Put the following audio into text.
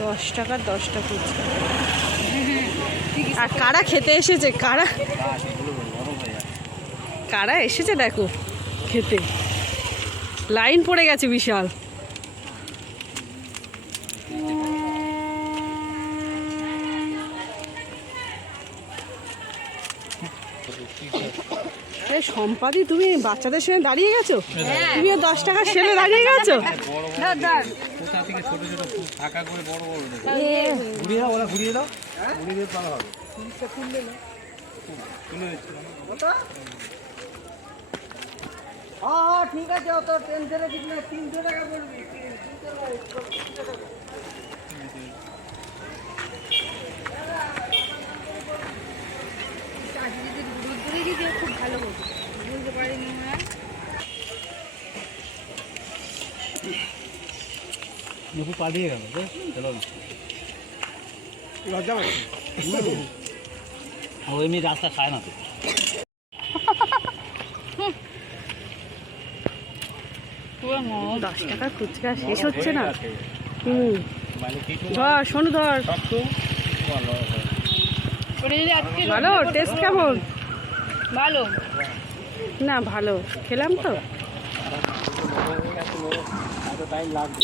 10 টাকার 10টা ফুচকা। আর কারা খেতে এসেছে, কারা কারা এসেছে দেখো খেতে, লাইন পড়ে গেছে বিশাল। সম্পাদি, তুমি বাচ্চাদের সঙ্গে দাঁড়িয়ে গেছো? তুমিও 10 টাকার সেলে দাঁড়িয়ে গেছো? ঠিক আছে, অত টেনশনে কিছু না, 300 টাকা পড়বি। খুব ভালো বুঝতে পারিনি পালিয়ে গেল। লজ্জা ও এমনি রাস্তা খায় না তো। 10 টাকার ফুচকা শেষ হচ্ছে না। ধর শোনো, ধর ভালো টেস্ট কেমন? ভালো না ভালো খেলাম তো। টাইম লাগবে।